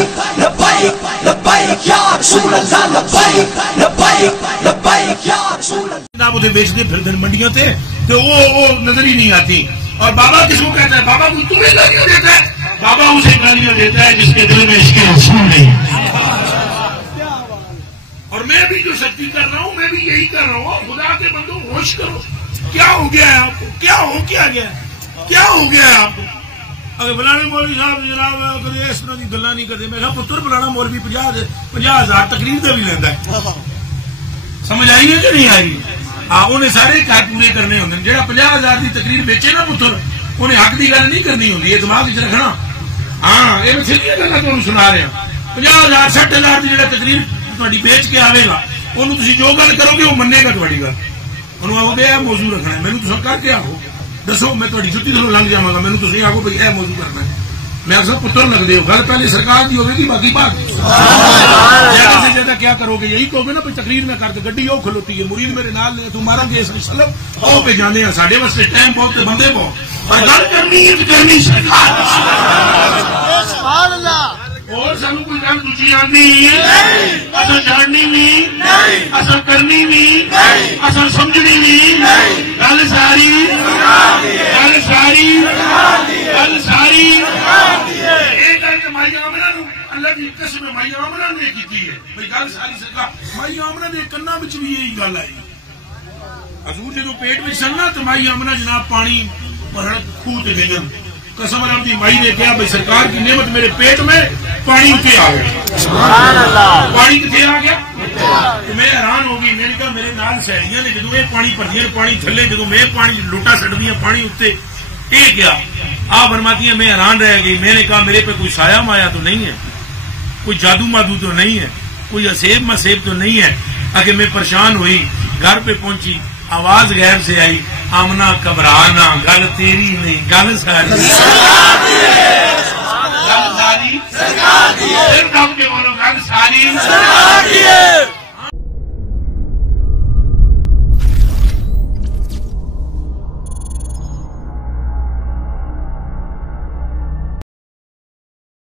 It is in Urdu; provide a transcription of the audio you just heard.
لبیک لبیک لبیک یا رسول اللہ لبیک لبیک لبیک یا رسول اللہ. جناب وہ بیچتے پھر منڈیوں تھے تو وہ نظر ہی نہیں آتی. اور بابا کس کو کہتا ہے؟ بابا کو تمہیں گالیاں دیتا ہے. بابا اسے گالیاں دیتا ہے جس کے دل میں عشق رسول نہیں. اور میں بھی جو سچی کر رہا ہوں میں بھی یہی کر رہا ہوں. خدا کے بندو ہوش کرو. کیا ہو گیا ہے آپ کو؟ کیا ہو گیا ہے آپ کو؟ اگر فلانے مولوی صاحب جناب کدی اس طرح کی گلا نہیں کرتے. میں کہا پتر فلانا مولوی 50,000 تقریر کا بھی لینا ہے. سمجھ آئی ہے کہ نہیں آئی؟ انہیں سارے کار پورے کرنے ہوتے ہیں. جہاں 50,000 کی تقریر بیچے نا پتر انہیں حق کی گل نہیں کرنی ہوتی. یہ دماغ چ رکھنا. ہاں یہ میں سیدھی گلا تمہیں سنا رہا. 50,000 60,000 کی جہاں تقریر تاری بیچ کے آئے گا انہوں تھی جو گل کرو گے وہ منے گا تاری گل. انہوں آگو گے یہ موضوع رکھنا ہے. میرے تو کر کے آو دسو میں تاری چھٹی تو لنگ جاگا. میرے تھی آگو بھائی یہ موضوع کرنا ہے. میں اکثر پتر لگتے ہو. گل پہلے سرکار کی ہوگی باقی بات زیادہ سے زیادہ کیا کرو گے. یہی کہو گے نا تقریر میں کر کے گڈی وہ کھلوتی ہے مرید میرے نال نے تمہارا گے سلب وہ پہ جانے ہیں. ساڈے واسطے ٹائم بہت بندے بہت پر گل کرنی ہے کرنی سرکار. اور سانو کوئی گل دوجی آنی اصل جاننی نہیں اصل کرنی نہیں اصل سمجھنی نہیں. گل ساری گل ساری گل ساری یہ گل کہ مائی آمنہ اللہ کی قسم مائی آمنہ نے کی ہے. بھائی گل ساری سرکار مائی آمنہ نے کنا بچ بھی یہی گل آئی. حضور جدو پیٹ میں چلنا تو مائی آمنہ جناب پانی خوہ تے بھیجن. قسم رب دی مائی نے کہا بھائی سرکار کی نعمت میرے پیٹ میں پانی اتنے آ گیا. پانی کتنے آ گیا تو میں حیران ہو گئی. میں نے کہا میرے نال سہیلیاں نے جدو یہ پانی بھردیاں پانی تھلے جدو میں پانی لوٹا سٹدیاں پانی اتنے یہ کیا آپ فرماتی ہیں. میں حیران رہ گئی. میں نے کہا میرے پہ کوئی سایہ مایا تو نہیں ہے کوئی جادو مادو تو نہیں ہے کوئی اسیب مسیب تو نہیں ہے. اگر میں پریشان ہوئی گھر پہ پہنچی آواز غیر سے آئی آمنہ گھبرانا گل تیری نہیں گل ساری گل ساری گل ساری